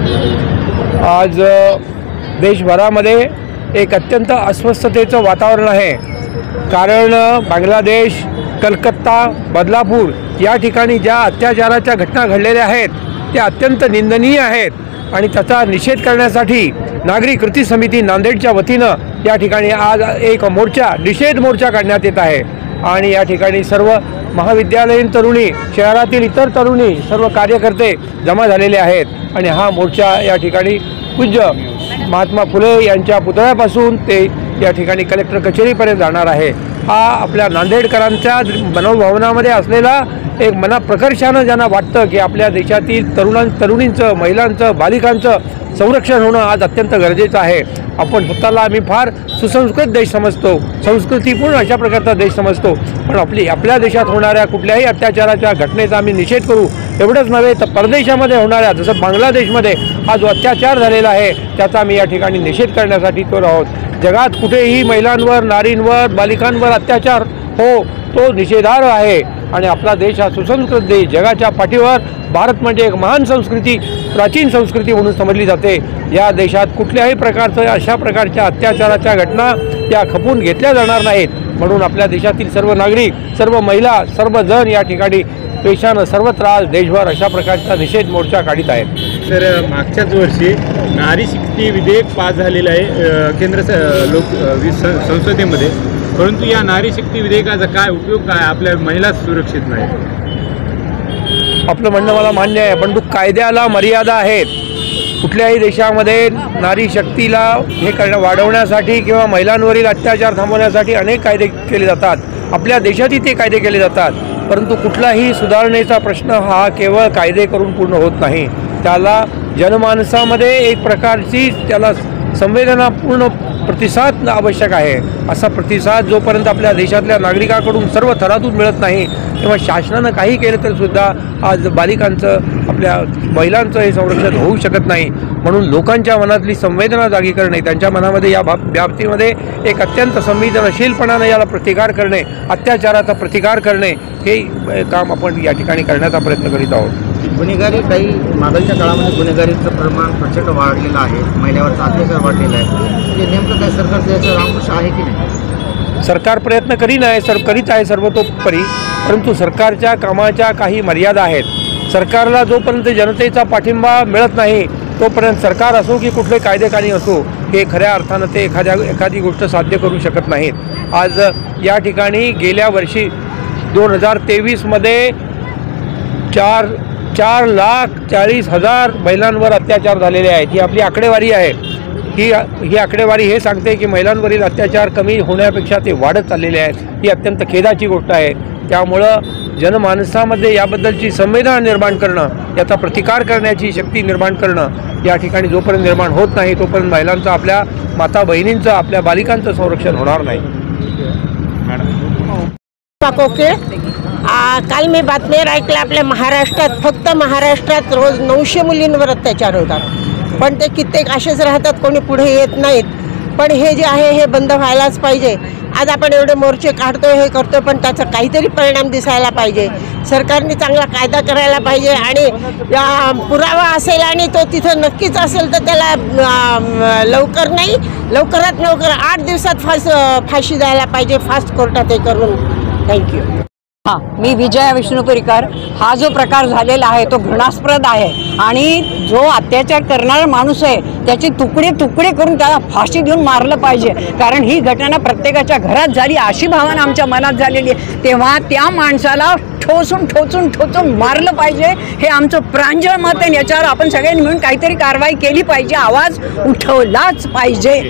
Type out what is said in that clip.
आज देशभरामध्ये एक अत्यंत अस्वस्थतेचं वातावरण आहे। कारण बांगलादेश, कलकत्ता, बदलापूर या ठिकाणी ज्या अत्याचाराच्या घटना घडलेल्या आहेत त्या अत्यंत निंदनीय आहेत आणि त्याचा निषेध करण्यासाठी नागरी कृती समिती नांदेडच्या वतीनं या ठिकाणी आज एक मोर्चा, निषेध मोर्चा काढण्यात येत आहे। आणि या ठिकाणी सर्व महाविद्यालयीन तरुणी, शहरातील इतर तरुणी, सर्व कार्यकर्ते जमा झालेले आहेत आणि हा मोर्चा या ठिकाणी पूज्य महात्मा फुले यांच्या पुतळ्यापासून ते या ठिकाणी कलेक्टर कचेरीपर्यंत जाणार आहे। हा आपल्या नांदेडकरांच्या मनोभावनामध्ये असलेला एक मनाप्रकर्षानं ज्यांना वाटतं की आपल्या देशातील तरुणींचं, महिलांचं, बालिकांचं संरक्षण होणं आज अत्यंत गरजेचं आहे। आपण स्वतःला आम्ही फार सुसंस्कृत देश समजतो, संस्कृतीपूर्ण अशा प्रकारचा देश समजतो, पण आपल्या देशात होणाऱ्या कुठल्याही अत्याचाराच्या घटनेचा आम्ही निषेध करू। एवढंच नव्हे तर परदेशामध्ये होणाऱ्या, जसं बांगलादेशमध्ये हा जो अत्याचार झालेला आहे त्याचा आम्ही या ठिकाणी निषेध करण्यासाठी तो आहोत। जगात कुठेही महिलांवर, नारींवर, बालिकांवर अत्याचार हो तो निषेधार्ह आहे आणि आपला देश हा सुसंस्कृत देश, जगाच्या पाठीवर भारत म्हणजे एक महान संस्कृती, प्राचीन संस्कृती म्हणून समजली जाते। या देशात कुठल्याही प्रकारचं अशा प्रकारच्या अत्याचाराच्या घटना त्या खपून घेतल्या जाणार नाहीत। म्हणून आपल्या देशातील सर्व नागरिक, सर्व महिला, सर्वजण या ठिकाणी पेशानं सर्वत्र आज देशभर अशा प्रकारचा निषेध मोर्चा काढीत आहेत। तर मागच्याच वर्षी नारी शक्ती विधेयक पास झालेलं आहे केंद्र संसदेमध्ये, परंतु या नारी शक्ती विधेयकाचा काय उपयोग, काय आपल्या महिला सुरक्षित नाही? आपलं म्हणणं मला मान्य आहे, पण कायद्याला मर्यादा आहेत। कुठल्याही देशामध्ये नारी शक्तीला वाढवण्यासाठी किंवा महिलांवरील अत्याचार थांबवण्यासाठी अनेक कायदे केले जातात। आपल्या देशातही ते कायदे केले जातात, परंतु कुठलाही सुधारणेचा प्रश्न हा केवळ कायदे करून पूर्ण होत नाही। त्याला जनमानसामध्ये एक प्रकारची त्याला संवेदनापूर्ण प्रतिसाद आवश्यक आहे। असा प्रतिसाद जोपर्यंत आपल्या देशातल्या नागरिकांकडून सर्व थरातून मिळत नाही तेव्हा शासनानं काही केलं तर सुद्धा आज बालिकांचं, आपल्या महिलांचं हे संरक्षण होऊ शकत नाही। म्हणून लोकांच्या मनातली संवेदना जागी करणे, त्यांच्या मनामध्ये या बाबतीमध्ये एक अत्यंत संवेदनशीलपणाने याला प्रतिकार करणे, अत्याचाराचा प्रतिकार करणे हे काम आपण या ठिकाणी करण्याचा प्रयत्न करीत आहोत। गुन्हेगारी, काही मागच्या काळामध्ये गुन्हेगारीचं प्रमाण प्रचंड वाढलेलं आहे, महिलांवरचा अत्याचार वाढलेला आहे। नेमकं काय सरकारचं याचं रामकृश आहे की नाही? सरकार प्रयत्न करीत आहे सर्वतोपरी, परंतु सरकारच्या कामाच्या काही मर्यादा आहेत। सरकारला जोपर्यंत जनतेचा पाठिंबा मिळत नाही तोपर्यंत सरकार असो की कुठले कायदेकानी असो हे खऱ्या अर्थानं ते एखादी गोष्ट साध्य करू शकत नाहीत। आज या ठिकाणी गेल्या वर्षी 2023मध्ये 4,40,000 महिलांवर अत्याचार झालेले आहेत। ही आपली आकडेवारी आहे। ही आकडेवारी हे सांगते की महिलांवरील अत्याचार कमी होण्यापेक्षा ते वाढत चाललेले आहेत। ही अत्यंत खेदाची गोष्ट आहे। त्यामुळं जनमानसामध्ये याबद्दलची संवेदना निर्माण करणं, याचा प्रतिकार करण्याची शक्ती निर्माण करणं या ठिकाणी जोपर्यंत निर्माण होत नाही तोपर्यंत महिलांचं, आपल्या माता बहिणींचं, आपल्या बालिकांचं संरक्षण होणार नाही। काल मी बातमीवर ऐकलं आपल्या महाराष्ट्रात, फक्त महाराष्ट्रात रोज 900 मुलींवर अत्याचार होतात, पण ते कित्येक असेच राहतात, कोणी पुढे येत नाहीत। पण हे जे आहे हे बंद व्हायलाच पाहिजे। आज आपण एवढे मोर्चे काढतोय, हे करतोय, पण त्याचा काहीतरी परिणाम दिसायला पाहिजे। सरकारने चांगला कायदा करायला पाहिजे आणि पुरावा असेल आणि तो तिथं नक्कीच असेल तर त्याला लवकरात लवकर 8 दिवसात फाशी द्यायला पाहिजे, फास्ट कोर्टात हे करून। थँक्यू। हां, मी विजया विष्णुपुरीकर। हा जो प्रकार झालेला आहे तो घृणास्पद आहे आणि जो अत्याचार करणारा माणूस आहे त्याचे तुकडे तुकडे करून त्याला फाशी देऊन मारलं पाहिजे, कारण ही घटना प्रत्येकाच्या घरात झाली अशी भावना आमच्या मनात झालेली आहे। तेव्हा त्या माणसाला ठोचून मारलं पाहिजे, हे आमचं प्रांजळ मत आहे। याच्यावर आपण सगळ्यांनी मिळून काहीतरी कारवाई केली पाहिजे, आवाज उठवलाच पाहिजे।